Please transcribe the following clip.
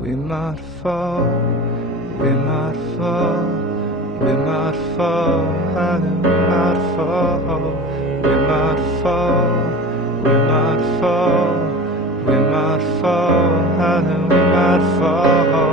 We might fall, we might fall, we might fall, and we might fall, we might fall, we might fall, we might fall, and we might fall.